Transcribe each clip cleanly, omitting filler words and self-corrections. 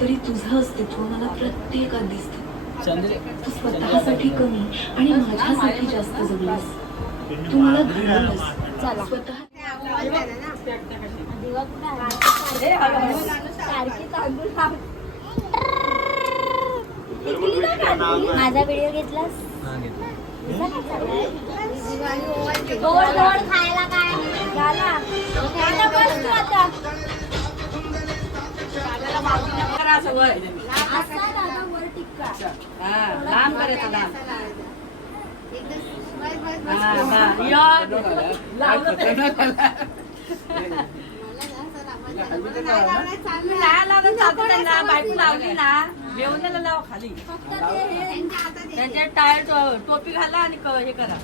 तरी तुझं अस्तित्व मला प्रत्येकात दिसतं. तू स्वतःसाठी कमी आणि माझ्यासाठी जास्त जगलास. तू मला घडवलंस. स्वतः माझा व्हिडिओ घेतलास? गोड गोड खायला काय झाला? वर टिक्का लांब करायचं लांब. बायको लावली ना बेवण्याला लावा खाली. त्यांच्या टायर टोपी घाला आणि हे करा.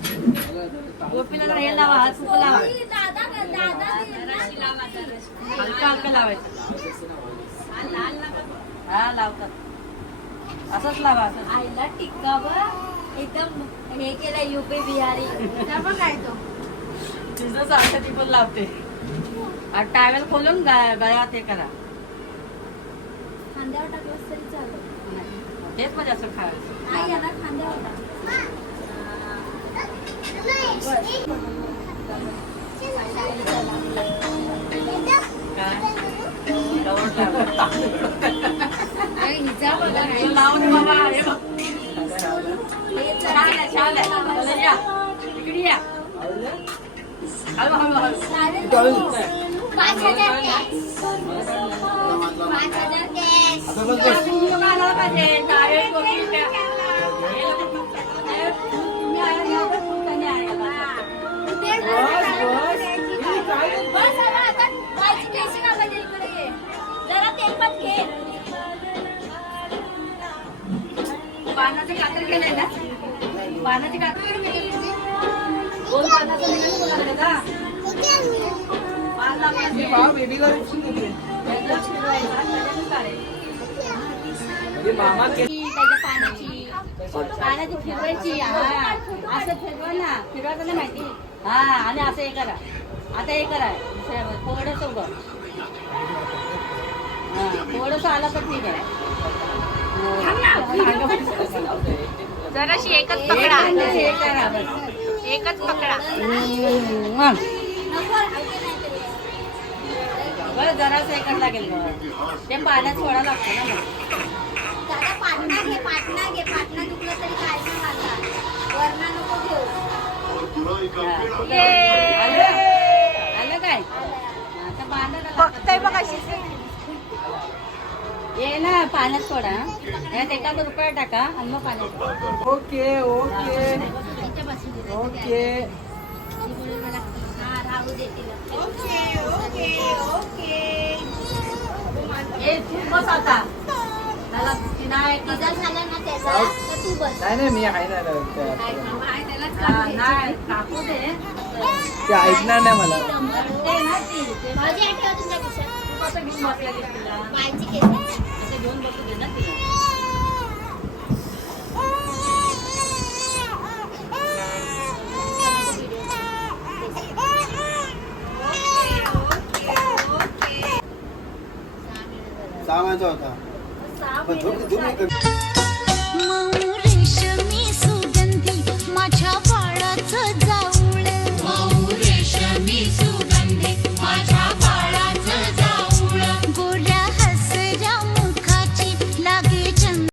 टोपीला हे लावा, हात सुक लावा. हलका हलका लावायचं. हा लावतात. असंच लावा. आईला टिक्का वर एकदम हे केलं युपी बिहारी. काय तो तिचं सारखं ती पण लावते. टावेल खोलून गळ्यात हे करा. खांद्यावर टाकलं तरी चालेल. तेच म्हणजे असं खायचं. आई याला खांद्यावर टाक. लावून बाबा इकडे या. 5,000 जरा तेल पण घे. पानाचे कातर केलंय ना. पानाचे कातर दोन पानाचं निघालं बोलायला का. पानाची फिरवायची. असं फिरवा ना. फिरवायचं नाही माहिती. हा आणि असं हे करा. आता हे करा थोडस उघड. हा थोडस आलं तर ठीक आहे. जराशी एकच पकडा. हे करा बस. एकच पकडा. बरं जरासं हे करायला लागेल. ते पाण्यात सोडा लागतं ना. दादा पाटणा घे. पाटणा घे. पाटणा दुखलं तरी काय नाही मला. वरणा नको घेऊ. आलं काय आता पाण्याला बघताय बघ अशी. ये ना पाण्यात सोडा. यात एखादा रुपया टाका आणि मग पाण्यात. Okay okay okay. हा राहू दे तिला. Okay okay okay. ये तू बस आता. त्याला नाही तुझा झाला ना त्याचा तर तू बस. नाही मी आहे ना. नाही टाकू दे. ते ऐकणार नाही मला. ते ना ती माझी आठवण तुझ्या खिशात. कसं घेऊन बसलेली तिला. बायची केस. असं घेऊन बसू दे ना तिला. सामाचा होता. पण झोप